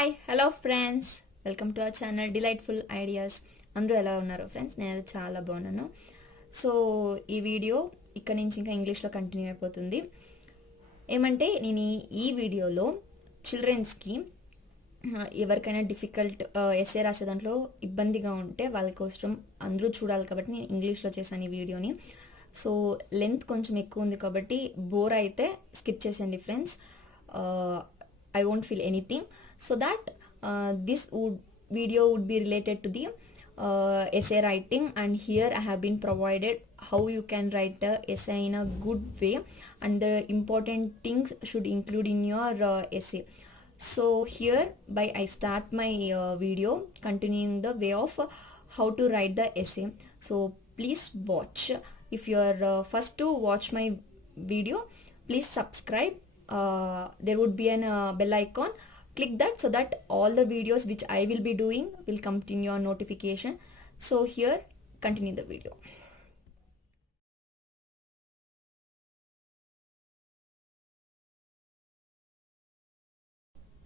Hi hello friends, welcome to our channel delightful ideas. అందరూ ఎలా ఉన్నారు ఫ్రెండ్స్? నేను చాలా బాగున్నాను. సో ఈ వీడియో ఇక్కడ నుంచి ఇంకా ఇంగ్లీష్లో కంటిన్యూ అయిపోతుంది. ఏమంటే నేను ఈ వీడియోలో చిల్డ్రన్స్కి ఎవరికైనా డిఫికల్ట్ ఎస్ఏ రాసే దాంట్లో ఇబ్బందిగా ఉంటే వాళ్ళ కోసం అందరూ చూడాలి కాబట్టి నేను ఇంగ్లీష్లో చేశాను ఈ వీడియోని. సో లెంత్ కొంచెం ఎక్కువ ఉంది కాబట్టి బోర్ అయితే స్కిప్ చేసేయండి friends. I won't feel anything, so that this video would be related to the essay writing, and here I have been provided how you can write a essay in a good way, and the important things should include in your essay. So here by I start my video continuing the way of how to write the essay. So please watch. If you are first to watch my video, please subscribe. There would be an bell icon. Click that so that all the videos which I will be doing will come in your notification. So here, continue the video.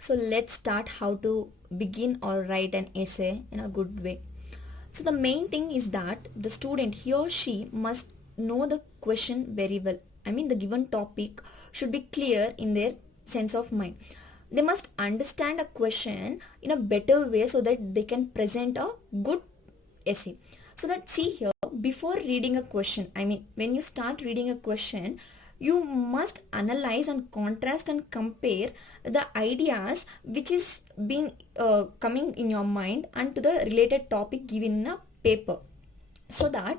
So let's start how to begin or write an essay in a good way. So the main thing is that the student, he or she must know the question very well. I mean, the given topic should be clear in their sense of mind. They must understand a question in a better way so that they can present a good essay. So that, see here, before reading a question, I mean, when you start reading a question, you must analyze and contrast and compare the ideas which is being coming in your mind and to the related topic given in a paper. So that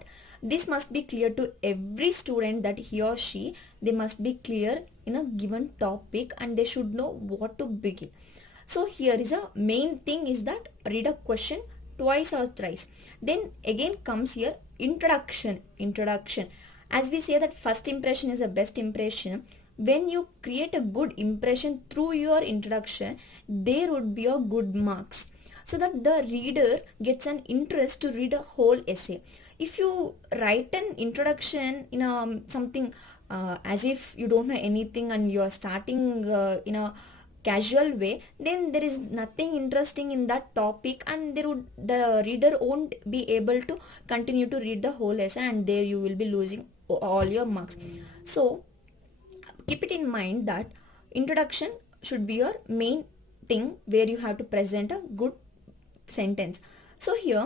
this must be clear to every student, that he or she, they must be clear in a given topic and they should know what to begin. So here is a main thing is that read a question twice or thrice. Then again comes here introduction. As we say that first impression is the best impression, when you create a good impression through your introduction, there would be a good marks, so that the reader gets an interest to read a whole essay. If you write an introduction in a something as if you don't know anything and you are starting in a casual way, then there is nothing interesting in that topic, and the reader won't be able to continue to read the whole essay, and there you will be losing all your marks. So keep it in mind that introduction should be your main thing, where you have to present a good sentence. So here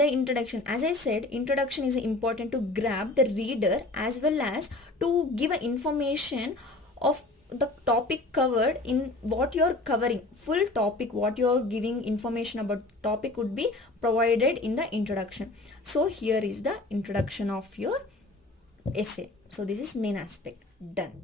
the introduction, as I said, introduction is important to grab the reader as well as to give an information of the topic covered in what you're covering. Full topic, what you're giving information about topic would be provided in the introduction. So here is the introduction of your essay. So this is main aspect done.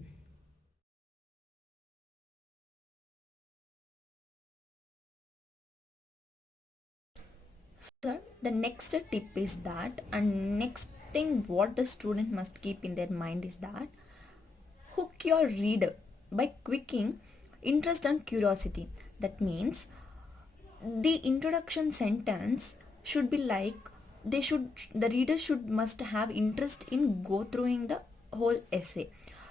So the next tip is that, and next thing what the student must keep in their mind is that, hook your reader by quicking interest and curiosity. That means the introduction sentence should be like, the reader must have interest in go through the whole essay.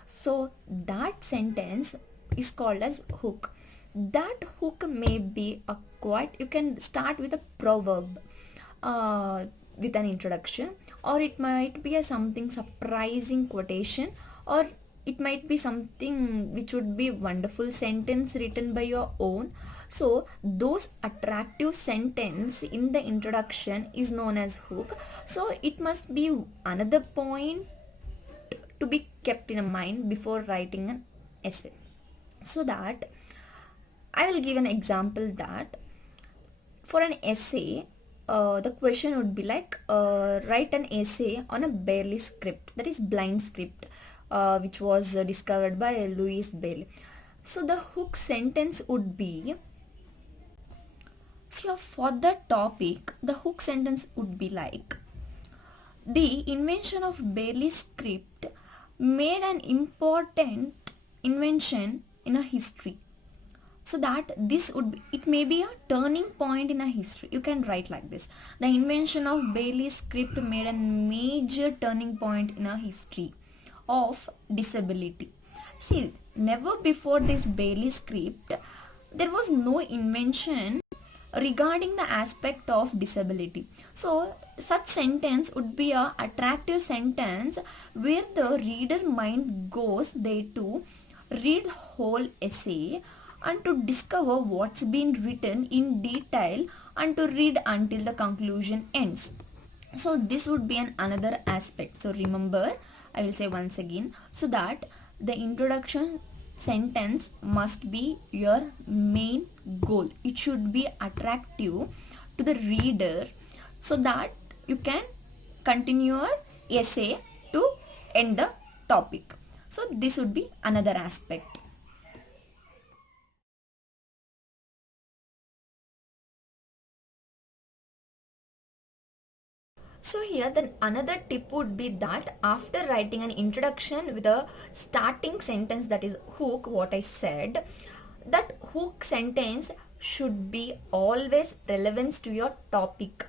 So that sentence is called as hook. That hook may be a quote. You can start with a proverb with an introduction, or it might be a something surprising quotation, or it might be something which would be wonderful sentence written by your own. So those attractive sentence in the introduction is known as hook. So it must be another point to be kept in mind before writing an essay. So that I will give an example that for an essay, the question would be like, write an essay on a Bailey script, that is blind script, which was discovered by Louis Bailey. So the hook sentence would be, so for that topic, the hook sentence would be like, the invention of Bailey script made an important invention in a history. So that this would be, it may be a turning point in a history. You can write like this: the invention of Bailey script made a major turning point in a history of disability. See, never before this Bailey script, there was no invention regarding the aspect of disability. So such sentence would be a attractive sentence where the reader mind goes there to read whole essay and to discover what's been written in detail and to read until the conclusion ends. So this would be an another aspect. So remember, I will say once again, so that the introduction sentence must be your main goal. It should be attractive to the reader so that you can continue your essay to end the topic. So this would be another aspect. So here then another tip would be that after writing an introduction with a starting sentence, that is hook, what I said, that hook sentence should be always relevant to your topic,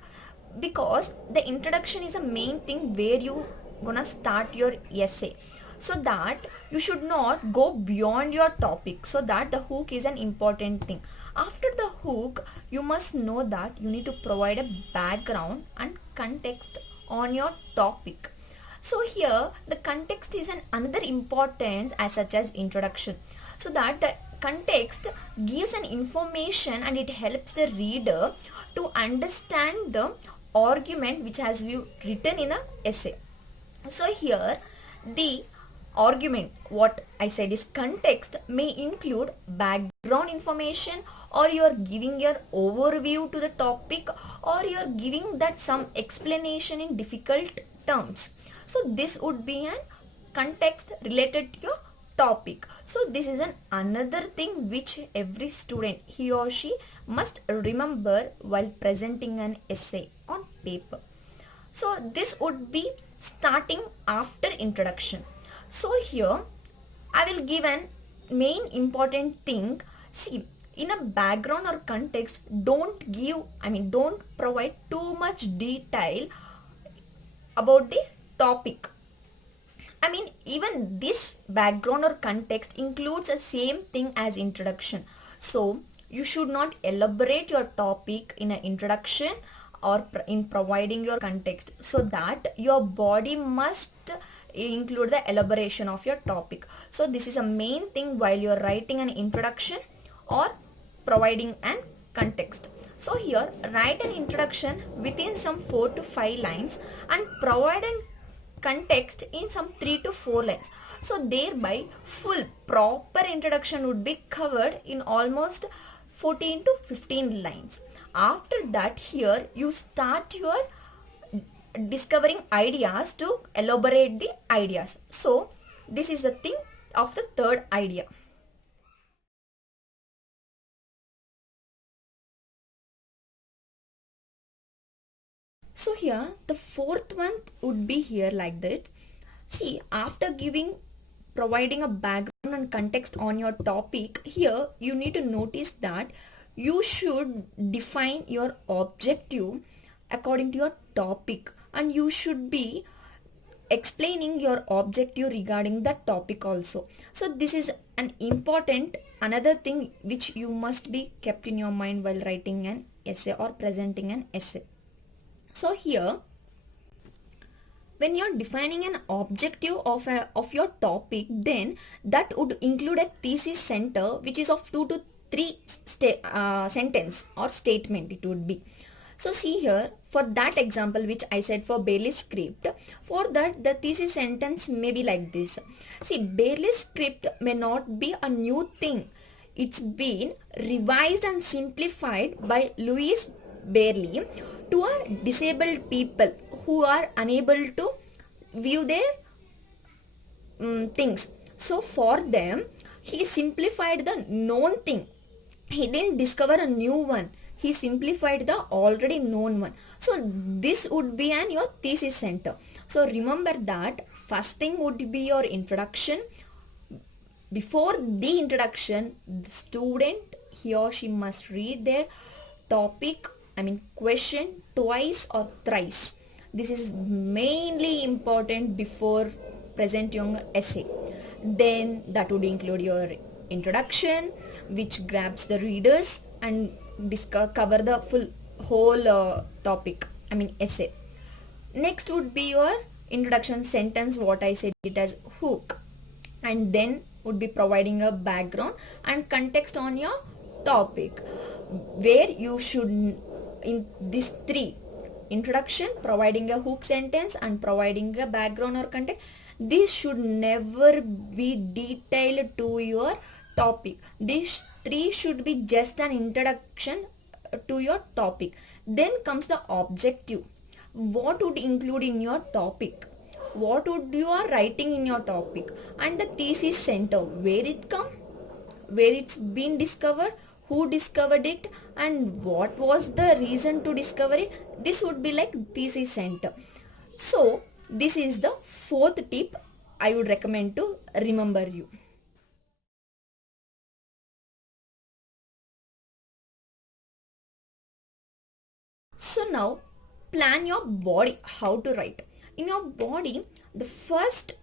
because the introduction is a main thing where you gonna start your essay, so that you should not go beyond your topic, so that the hook is an important thing. After the hook, you must know that you need to provide a background and context on your topic. So here the context is an another importance as such as introduction, so that the context gives an information and it helps the reader to understand the argument which has you written in a essay. So here the argument, what I said is context, may include background information, or you're giving your overview to the topic, or you're giving that some explanation in difficult terms. So this would be an context related to your topic. So this is an another thing which every student, he or she, must remember while presenting an essay on paper. So this would be starting after introduction. So here I will give an main important thing. See, in a background or context, don't provide too much detail about the topic. I mean, even this background or context includes the same thing as introduction. So you should not elaborate your topic in an introduction or in providing your context, so that your body must include the elaboration of your topic. So this is a main thing while you are writing an introduction or providing an context. So here write an introduction within some 4 to 5 lines and provide an context in some 3 to 4 lines. So thereby full proper introduction would be covered in almost 14 to 15 lines. After that, here you start your discovering ideas to elaborate the ideas. So this is the thing of the third idea. So here the fourth one would be here like that. See, after providing a background and context on your topic, here you need to notice that you should define your objective according to your topic, and you should be explaining your objective regarding that topic also. So this is an important another thing which you must be kept in your mind while writing an essay or presenting an essay. So here when you're defining an objective of your topic, then that would include a thesis center which is of 2 to 3 sentence or statement it would be. So see here, for that example which I said for Bailey's script, for that the thesis sentence may be like this. See, Bailey's script may not be a new thing. It's been revised and simplified by Louis Bailey to a disabled people who are unable to view their things. So for them, he simplified the known thing. He didn't discover a new one. He simplified the already known one. So this would be your thesis center. So remember that first thing would be your introduction. Before the introduction, the student, he or she must read their topic, question twice or thrice. This is mainly important before presenting your essay. Then that would include your introduction, which grabs the readers and cover the whole topic, I mean essay. Next would be your introduction sentence, what I said it as hook, and then would be providing a background and context on your topic, where you should, in these three, introduction, providing a hook sentence, and providing a background or context, this should never be detailed to your topic. These three should be just an introduction to your topic. Then comes the objective. What would include in your topic, what would you are writing in your topic, and the thesis center, where it come, where it's been discovered, who discovered it, and what was the reason to discover it. This would be like thesis center. So this is the fourth tip I would recommend to remember you. So now plan your body how to write. In your body, the first,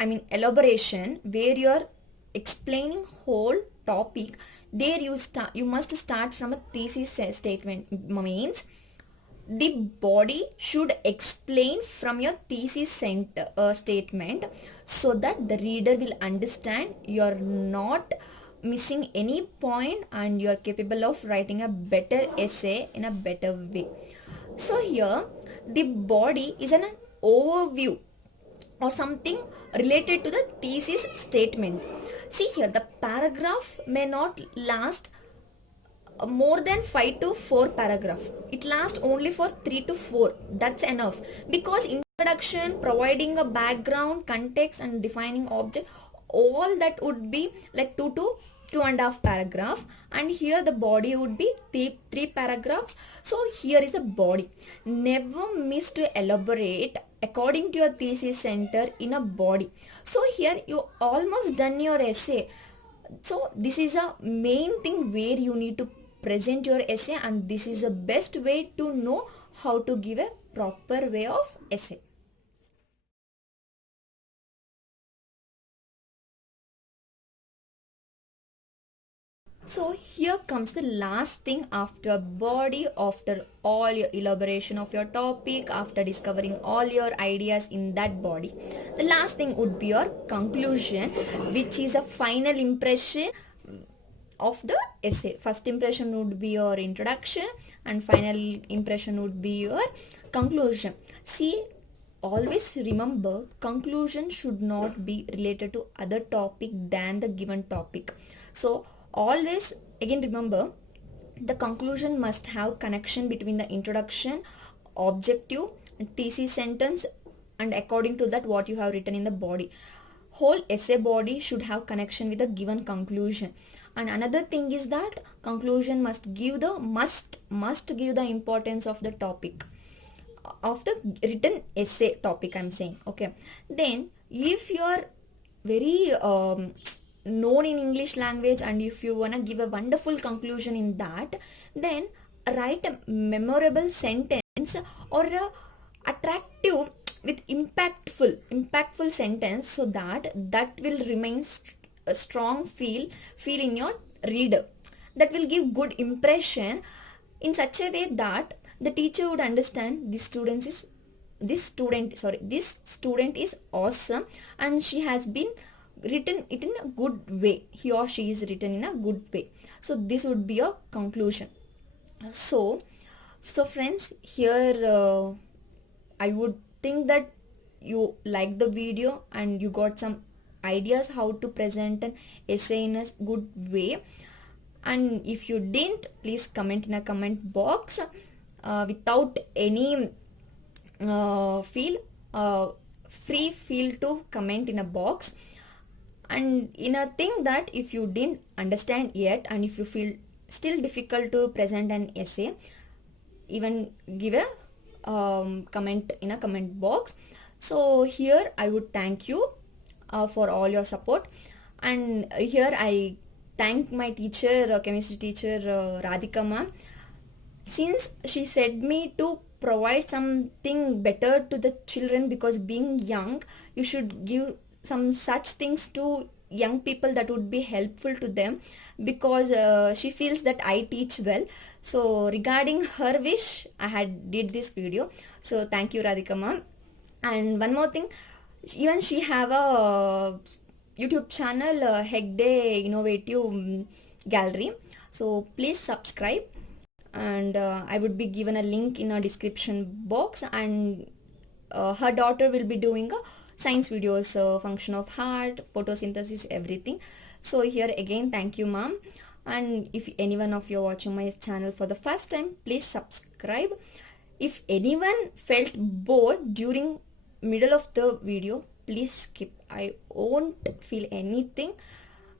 I mean elaboration, where you're explaining whole topic, there you must start from a thesis statement. Means the body should explain from your thesis statement, so that the reader will understand you're not missing any point and you're capable of writing a better essay in a better way. So here the body is an overview or something related to the thesis statement. See here, the paragraph may not last more than 5 to 4 paragraphs. It lasts only for 3 to 4. That's enough, because introduction, providing a background, context, and defining object, all that would be like 2 to 2.5 paragraph, and here the body would be three paragraphs. So here is the body. Never miss to elaborate according to your thesis center in a body. So here you almost done your essay. So this is a main thing where you need to present your essay, and this is the best way to know how to give a proper way of essay. So here comes the last thing after body, after all your elaboration of your topic, after discovering all your ideas in that body. The last thing would be your conclusion, which is a final impression of the essay. First impression would be your introduction, and final impression would be your conclusion. See, always remember, conclusion should not be related to other topic than the given topic. So always again remember, the conclusion must have connection between the introduction, objective, thesis sentence, and according to that what you have written in the body. Whole essay body should have connection with the given conclusion. And another thing is that conclusion must give the importance of the topic, of the written essay topic, I'm saying. Okay, then if you are very known in English language, and if you wanna give a wonderful conclusion in that, then write a memorable sentence or a attractive with impactful sentence, so that will remain a strong feel in your reader, that will give good impression in such a way that the teacher would understand this student is awesome, and she has been written it in a good way, he or she is written in a good way. So this would be a conclusion. So friends, here I would think that you like the video and you got some ideas how to present an essay in a good way. And if you didn't, please comment in a comment box without any free feel to comment in a box. And in a thing that if you didn't understand yet, and if you feel still difficult to present an essay, even give a comment in a comment box. So here I would thank you for all your support. And here I thank my teacher, chemistry teacher Radhika ma'am, since she said me to provide something better to the children, because being young you should give some such things to young people that would be helpful to them, because she feels that I teach well. So regarding her wish, I had did this video. So thank you, Radhika ma'am. And one more thing, even she have a YouTube channel, Hegde Innovative Gallery. So please subscribe, and I would be given a link in a description box. And her daughter will be doing a science videos, function of heart, photosynthesis, everything. So here again, thank you ma'am. And if any one of you are watching my channel for the first time, please subscribe. If anyone felt bored during middle of the video, please skip. I won't feel anything.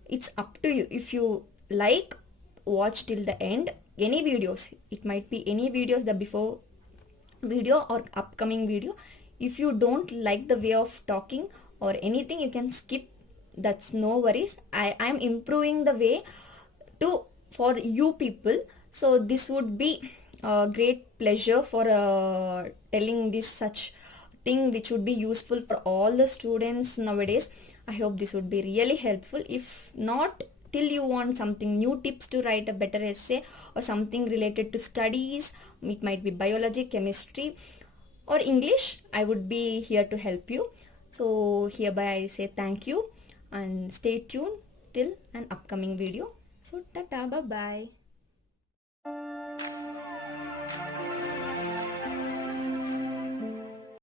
It's up to you. If you like, watch till the end. Any videos, it might be any videos, the before video or upcoming video. If you don't like the way of talking or anything, you can skip. That's no worries. I'm improving the way to for you people. So this would be a great pleasure for telling this such thing which would be useful for all the students nowadays. I hope this would be really helpful. If not, till you want something new tips to write a better essay or something related to studies, it might be biology, chemistry, or English, I would be here to help you. So hereby I say thank you and stay tuned till an upcoming video. So tata, bye bye.